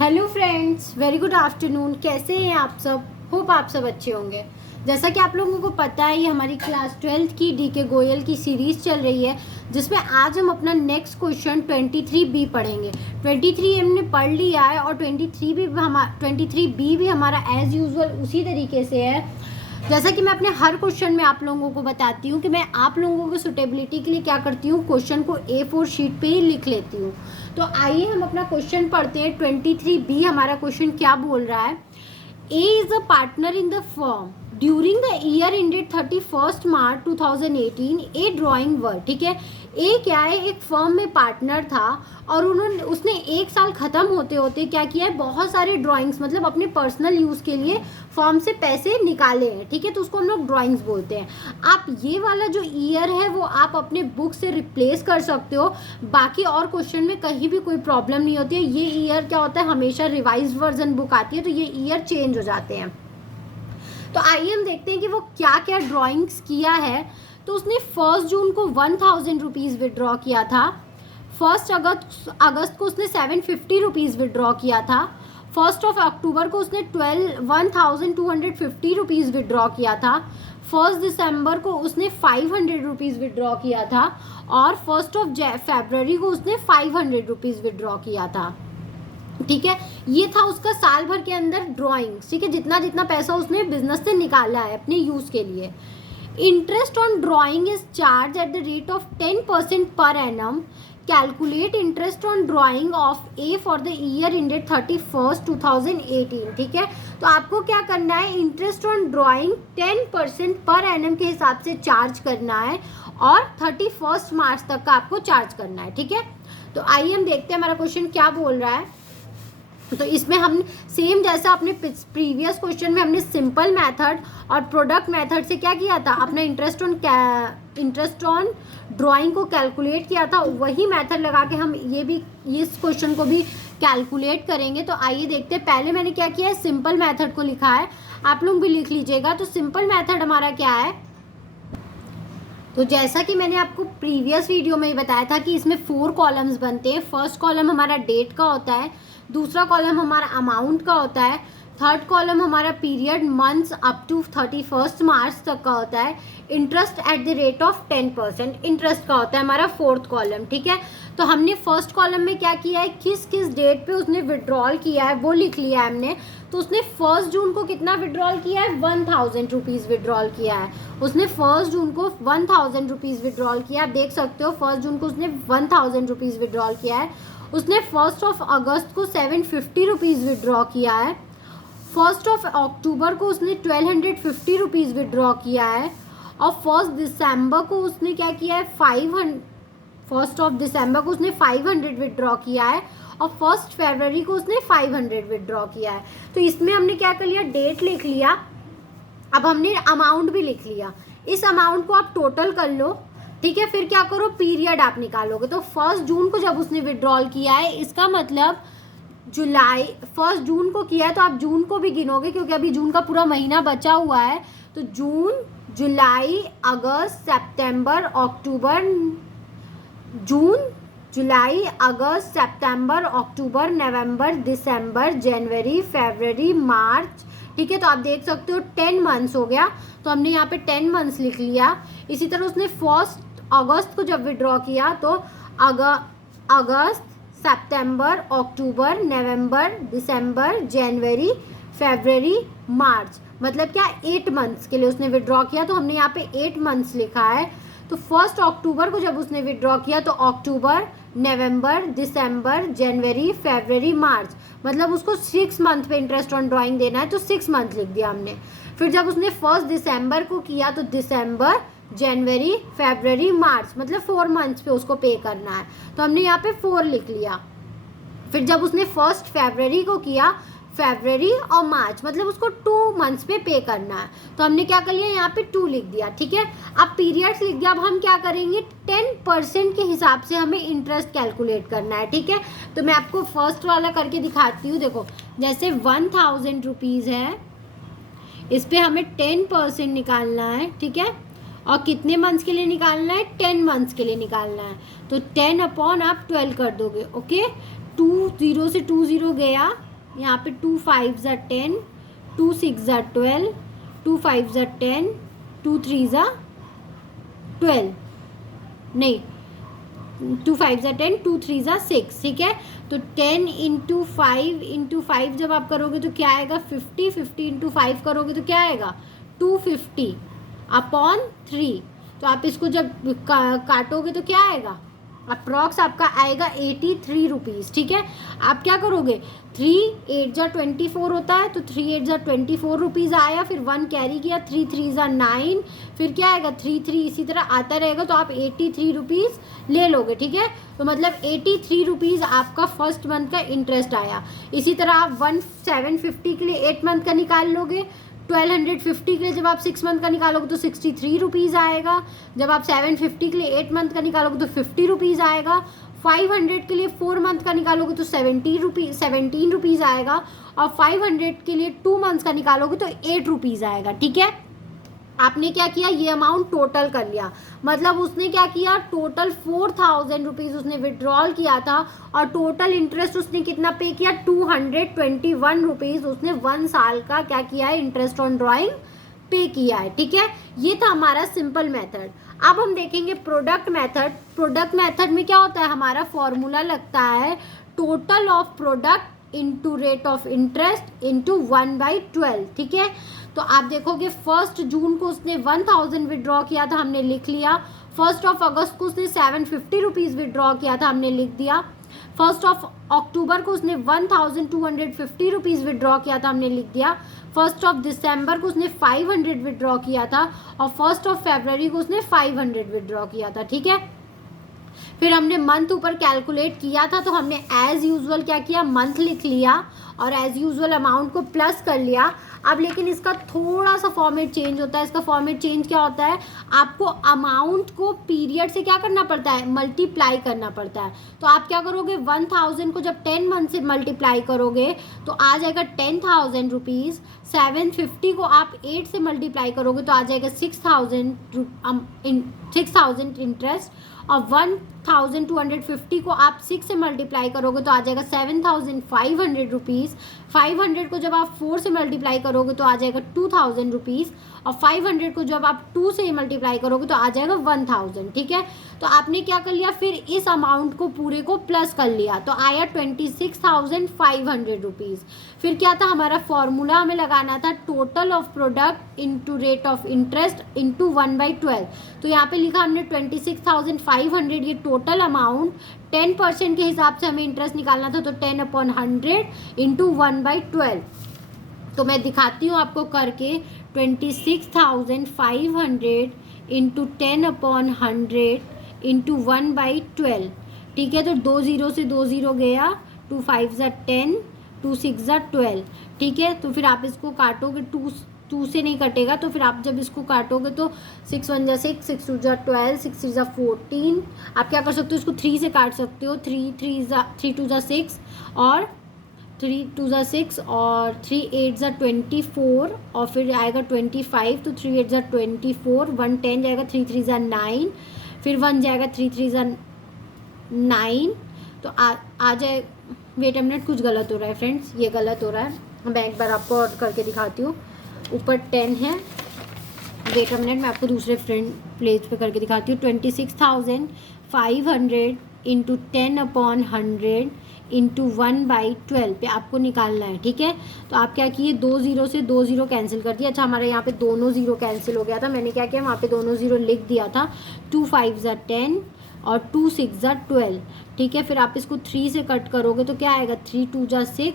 Hello friends, very good afternoon. कैसे हैं आप सब? होप आप सब अच्छे होंगे। जैसा कि आप लोगों को पता है, ये हमारी क्लास 12th की डीके गोयल की सीरीज़ चल रही है, जिसमें आज हम अपना नेक्स्ट क्वेश्चन 23B पढ़ेंगे। 23 हमने पढ़ लिया है और 23B भी हमारा एज यूजुअल उसी तरीके से है। जैसा कि मैं अपने हर क्वेश्चन में आप लोगों को बताती हूँ कि मैं आप लोगों को सुटेबिलिटी के लिए क्या करती हूँ, क्वेश्चन को A4 शीट पे ही लिख लेती हूँ। तो आइए हम अपना क्वेश्चन पढ़ते हैं। 23B हमारा क्वेश्चन क्या बोल रहा है। A is a partner in the firm. During the year ended 31st March 2018, A drawing work, ठीक है। ए क्या है, एक फर्म में पार्टनर था और उसने एक साल ख़त्म होते होते क्या किया है, बहुत सारे ड्राइंग्स मतलब अपने पर्सनल यूज़ के लिए फर्म से पैसे निकाले हैं, ठीक है। तो उसको हम लोग ड्राइंग्स बोलते हैं। आप ये वाला जो ईयर है वो आप अपने बुक से रिप्लेस कर सकते हो। बाकी और क्वेश्चन में कहीं भी कोई प्रॉब्लम नहीं होती है। ये ईयर क्या होता है, हमेशा रिवाइज वर्जन बुक आती है, तो ये ईयर चेंज हो जाते हैं। तो आइए हम देखते हैं कि वो क्या क्या ड्राइंग्स किया है। तो उसने 1 जून को 1000 रुपीज़ विड्रॉ किया था। 1 अगस्त को उसने 750 रुपीज़ विड्रॉ किया था। 1 अक्टूबर को उसने 1250 रुपीज़ विड्रॉ किया था। 1 दिसंबर को उसने 500 रुपीज़ विड्रॉ किया था और 1 फरवरी को उसने 500 रुपीज़ विड्रॉ किया था, ठीक है। ये था उसका साल भर के अंदर ड्राइंग्स, ठीक है, जितना जितना पैसा उसने बिजनेस से निकाला है अपने यूज़ के लिए। Interest on drawing is charge at the rate of 10% per annum. Calculate interest on drying of A for the year ended 31st 2018, ठीक है। तो आपको क्या करना है, interest on drawing 10% per annum के हिसाब से चार्ज करना है और 31 मार्च तक का आपको चार्ज करना है, ठीक है। तो आइए हम देखते हैं हमारा क्वेश्चन क्या बोल रहा है। तो इसमें हम सेम जैसा अपने प्रीवियस क्वेश्चन में हमने सिंपल मेथड और प्रोडक्ट मेथड से क्या किया था, अपना इंटरेस्ट ऑन ड्राइंग को कैलकुलेट किया था, वही मेथड लगा के हम इस क्वेश्चन को भी कैलकुलेट करेंगे। तो आइए देखते हैं। पहले मैंने क्या किया है, सिंपल मेथड को लिखा है, आप लोग भी लिख लीजिएगा। तो सिंपल मेथड हमारा क्या है, तो जैसा कि मैंने आपको प्रीवियस वीडियो में ही बताया था कि इसमें 4 कॉलम्स बनते हैं। फर्स्ट कॉलम हमारा डेट का होता है, दूसरा कॉलम हमारा अमाउंट का होता है, थर्ड कॉलम हमारा पीरियड मंथ्स अप टू 31 मार्च तक का होता है, interest at the rate of 10% interest का होता है हमारा फोर्थ कॉलम, ठीक है। तो हमने फर्स्ट कॉलम में क्या किया है, किस किस डेट पे उसने विड्रॉल किया है वो लिख लिया है हमने। तो उसने 1 जून को कितना विड्रॉल किया है, 1000 रुपीज़ विड्रॉल किया है। उसने 1 जून को 1000 रुपीज़ विड्रॉल किया, आप देख सकते हो 1 जून को उसने 1000 रुपीज़ विड्रॉल किया है। उसने 1 अगस्त को 750 रुपीज़ विड्रॉ किया है। 1 अक्टूबर को उसने 1250 रुपीज़ विड्रॉ किया है और 1 दिसंबर को उसने क्या किया है, 1 दिसंबर को उसने 500 विड्रॉ किया है और 1 फरवरी को उसने 500 विड्रॉ किया है। तो इसमें हमने क्या कर लिया, डेट लिख लिया, अब हमने अमाउंट भी लिख लिया। इस अमाउंट को आप टोटल कर लो, ठीक है। फिर क्या करो, पीरियड आप निकालोगे। तो 1 जून को जब उसने विड्रॉल किया है, इसका मतलब 1 जून को किया है, तो आप जून को भी गिनोगे क्योंकि अभी जून का पूरा महीना बचा हुआ है। तो जून, जुलाई, अगस्त, सितंबर, अक्टूबर, जून, जुलाई, अगस्त, सितंबर, अक्टूबर, नवंबर, दिसंबर, जनवरी, फरवरी, मार्च, ठीक है। तो आप देख सकते हो 10 मंथ्स हो गया, तो हमने यहाँ पे 10 मंथ्स लिख लिया। इसी तरह उसने 1 अगस्त को जब विड्रॉ किया तो अगस्त, सितंबर, अक्टूबर, नवंबर, दिसंबर, जनवरी, फरवरी, मार्च, मतलब क्या 8 मंथ्स के लिए उसने विड्रॉ किया। तो हमने यहाँ पे 8 मंथ्स लिखा है। तो 1 अक्टूबर को जब उसने विड्रॉ किया तो अक्टूबर, नवंबर, दिसंबर, जनवरी, फरवरी, मार्च, मतलब उसको 6 मंथ पे इंटरेस्ट ऑन ड्राइंग देना है, तो 6 मंथ लिख दिया हमने। फिर जब उसने 1 दिसंबर को किया तो दिसंबर, जनवरी, फरवरी, मार्च, मतलब 4 मंथ्स पे उसको पे करना है, तो हमने यहाँ पे 4 लिख लिया। फिर जब उसने 1 फरवरी को किया, फरवरी और मार्च, मतलब उसको 2 मंथ्स पे पे करना है, तो हमने क्या कर लिया, यहाँ पे 2 लिख दिया, ठीक है। अब पीरियड्स लिख दिया। अब हम क्या करेंगे, 10% के हिसाब से हमें इंटरेस्ट कैलकुलेट करना है, ठीक है। तो मैं आपको फर्स्ट वाला करके दिखाती हूँ। देखो, जैसे 1000 रुपीज़ है, इस पर हमें 10% निकालना है, ठीक है। और कितने मंथ्स के लिए निकालना है, 10 मंथ्स के लिए निकालना है। तो 10 अपॉन आप 12 कर दोगे, ओके। 2 0 से 2 0 गया, यहाँ पे 2 5 ज़ा 10, 2 6 ज़ा 12, 2 5 ज़ा 10, 2 3 ज़ा 12, नहीं 2 5 ज़ा 10, 2 3 ज़ा 6, ठीक है। तो 10 इंटू 5 जब आप करोगे तो क्या आएगा 50, 50 इंटू 5 करोगे तो क्या आएगा 250 अपॉन 3। तो आप इसको जब काटोगे तो क्या आएगा, अप्रॉक्स आपका आएगा 83 रुपीज़, ठीक है। आप क्या करोगे, 3 8 ज़ा 24 होता है, तो 3 8 ज़ा 24 रुपीज़ आया, फिर 1 कैरी किया, 3 3 ज़ा 9, फिर क्या आएगा 3 3, इसी तरह आता रहेगा, तो आप 83 रुपीज़ ले लोगे, ठीक है। तो मतलब 83 रुपीज़ आपका फर्स्ट मंथ का इंटरेस्ट आया। इसी तरह आप 1750 के लिए 8 मंथ का निकाल लोगे, 1250 के लिए जब आप 6 मंथ का निकालोगे तो 63 रुपीज़ आएगा, जब आप 750 के लिए 8 मंथ का निकालोगे तो 50 रुपीज़ आएगा, 500 के लिए 4 मंथ का निकालोगे तो 17 रुपीज़ आएगा, और 500 के लिए 2 मंथ्स का निकालोगे तो 8 रुपीज़ आएगा, ठीक है। आपने क्या किया, ये अमाउंट टोटल कर लिया, मतलब उसने क्या किया, टोटल 4000 रुपीज़ उसने विड्रॉल किया था, और टोटल इंटरेस्ट उसने कितना पे किया, 221 रुपीज़ उसने 1 साल का क्या किया है, इंटरेस्ट ऑन ड्राइंग पे किया है, ठीक है। ये था हमारा सिंपल मेथड। अब हम देखेंगे प्रोडक्ट मेथड। प्रोडक्ट मेथड में क्या होता है, हमारा फॉर्मूला लगता है total of product into rate of interest into 1/12, ठीक है। तो आप देखोगे 1 जून को उसने 1000 विड्रॉ किया था, हमने लिख लिया। 1 अगस्त को उसने 750 रुपीज़ विड्रॉ किया था, हमने लिख दिया। 1 अक्टूबर को उसने 1250 रुपीज़ विड्रॉ किया था, हमने लिख दिया। 1 दिसंबर को उसने 500 विड्रॉ किया था, और 1 फरवरी को उसने 500 विड्रॉ किया था, ठीक है। फिर हमने मंथ ऊपर कैलकुलेट किया था, तो हमने एज यूजुअल क्या किया, मंथ लिख लिया, और एज यूजुअल अमाउंट को प्लस कर लिया। अब लेकिन इसका थोड़ा सा फॉर्मेट चेंज होता है। इसका फॉर्मेट चेंज क्या होता है, आपको अमाउंट को पीरियड से क्या करना पड़ता है, मल्टीप्लाई करना पड़ता है। तो आप क्या करोगे, 1000 को जब 10 मंथ से मल्टीप्लाई करोगे तो आ जाएगा 10,000 रुपीज़। 750 को आप 8 से मल्टीप्लाई करोगे तो आ जाएगा 6,000 इंटरेस्ट, और 1250 को आप 6 से मल्टीप्लाई करोगे तो आ जाएगा 7500 रुपीज़। 500 को जब आप 4 से मल्टीप्लाई करोगे तो आ जाएगा 2000 रुपीज़, और 500 को जब आप 2 से मल्टीप्लाई करोगे तो आ जाएगा 1000, ठीक है। तो आपने क्या कर लिया, फिर इस अमाउंट को पूरे को प्लस कर लिया, तो आया 26,500 रुपीज़। फिर क्या था, हमारा फॉर्मूला हमें लगाना था total of product into rate of interest into 1/12। तो यहाँ पे लिखा हमने 26,500, ये टोटल अमाउंट 10% के हिसाब से हमें इंटरेस्ट निकालना था, तो 10/100 इंटू 1/12। तो मैं दिखाती हूँ आपको करके, 26,500 इंटू 10/100 इंटू 1/12, ठीक है। तो 2 0 से 2 0 गया, 2 5 ज़ा 10, 2 6 ज़ा 12, ठीक है। तो फिर आप इसको काटोगे, 2 से नहीं कटेगा, तो फिर आप जब इसको काटोगे तो 6 1 ज़ा 6, 6 2 ज़ा 12, 6 3 ज़ा 14। आप क्या कर सकते हो, इसको 3 से काट सकते हो, 3 2 ज़ा 6, और 3 2 ज़ा 6, और 3 8 ज़ा 24, और फिर आएगा 25, तो 3 8 ज़ा 24, 1 10 जाएगा, 3 3 ज़ा 9, फिर 1 जाएगा, 3 3 ज़ा 9। तो आ जाए, वेट अ मिनट, कुछ गलत हो रहा है फ्रेंड्स, ये गलत हो रहा है, मैं एक बार आपको और करके दिखाती हूँ। ऊपर 10 है, वेट अ मिनट, मैं आपको दूसरे प्लेस पे करके दिखाती हूँ। 26,500 इंटू 10/100 इंटू 1/12 पे आपको निकालना है, ठीक है। तो आप क्या किए, 2 0 से 2 0 कैंसिल कर दिया। अच्छा, हमारे यहाँ पे दोनों 0 कैंसिल हो गया था, मैंने क्या किया, वहाँ पे दोनों 0 लिख दिया था। 2 5 ज़ा 10 और 2 6 ज़ा 12, ठीक है। फिर आप इसको 3 से कट करोगे तो क्या आएगा, 3 2 ज़ा 6,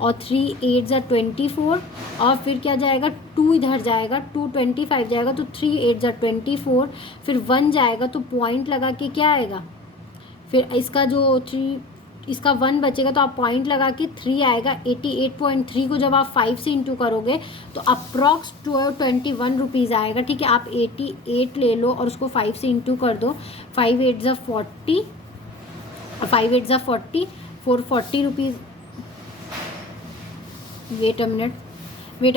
और 3 8 ज़ा 24, और फिर क्या जाएगा, 2 इधर जाएगा, 2 25 जाएगा, तो 3 8 ज़ा 24, फिर 1 जाएगा, तो पॉइंट लगा के क्या आएगा, फिर इसका जो 3, इसका 1 बचेगा, तो आप पॉइंट लगा के 3 आएगा। 88.3 को जब आप 5 से इंटू करोगे तो अप्रॉक्स 21 रुपीज़ आएगा, ठीक है। आप 88 ले लो और उसको 5 से इंटू कर दो, 5 8 ज़ा 40, 5 8 ज़ा 40, 440 rupees. Wait a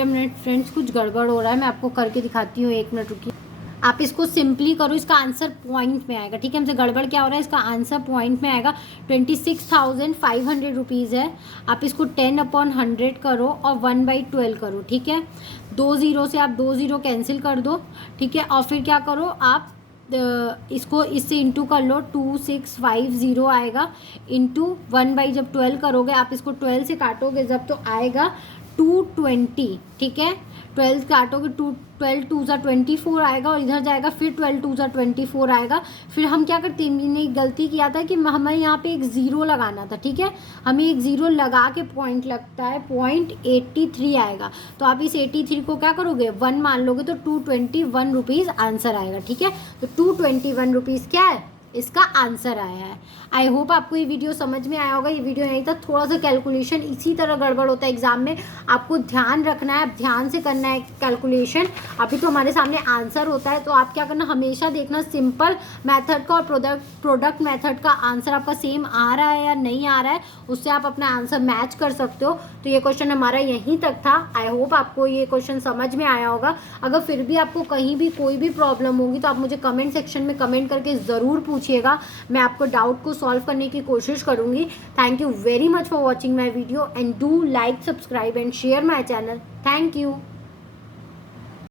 minute friends, कुछ गड़बड़ हो रहा है, मैं आपको करके दिखाती हूँ, 1 मिनट रुकिए। आप इसको सिंपली करो, इसका आंसर पॉइंट में आएगा। ठीक है, हमसे गड़बड़ क्या हो रहा है, इसका आंसर पॉइंट में आएगा। 26,500 रुपीज़ है। आप इसको 10/100 करो और 1/12 करो। ठीक है, 2 ज़ीरो से आप 2 ज़ीरो कैंसिल कर दो। ठीक है, और फिर क्या करो आप इसको इससे इंटू कर लो, 2650 आएगा। इंटू 1 जब 12 करोगे, आप इसको 12 से काटोगे जब, तो आएगा 220। ठीक है, 12 काटोगे 12 2 ज़ा 24 आएगा, और इधर जाएगा फिर 12 2 ज़ा 24 आएगा। फिर हम क्या करते हैं, हमने एक गलती किया था कि हमें यहाँ पे एक ज़ीरो लगाना था। ठीक है, हमें एक ज़ीरो लगा के पॉइंट लगता है, पॉइंट 83 आएगा। तो आप इस 83 को क्या करोगे, 1 मान लोगे, तो 221 रुपीज़ आंसर आएगा। ठीक है, तो 221 रुपीज़ क्या है, इसका आंसर आया है। आई होप आपको ये वीडियो समझ में आया होगा। ये वीडियो नहीं था, थोड़ा सा कैलकुलेशन इसी तरह गड़बड़ होता है एग्जाम में, आपको ध्यान रखना है, ध्यान से करना है कैलकुलेशन। अभी तो हमारे सामने आंसर होता है, तो आप क्या करना, हमेशा देखना सिंपल मेथड का और प्रोडक्ट मेथड का आंसर आपका सेम आ रहा है या नहीं आ रहा है, उससे आप अपना आंसर मैच कर सकते हो। तो ये क्वेश्चन हमारा यहीं तक था। आई होप आपको ये क्वेश्चन समझ में आया होगा। अगर फिर भी आपको कहीं भी कोई भी प्रॉब्लम होगी तो आप मुझे कमेंट सेक्शन में कमेंट करके ज़रूर पूछिएगा, मैं आपको डाउट को सॉल्व करने की कोशिश करूँगी। Thank you very much for watching my video and do like, subscribe and share my channel. Thank you.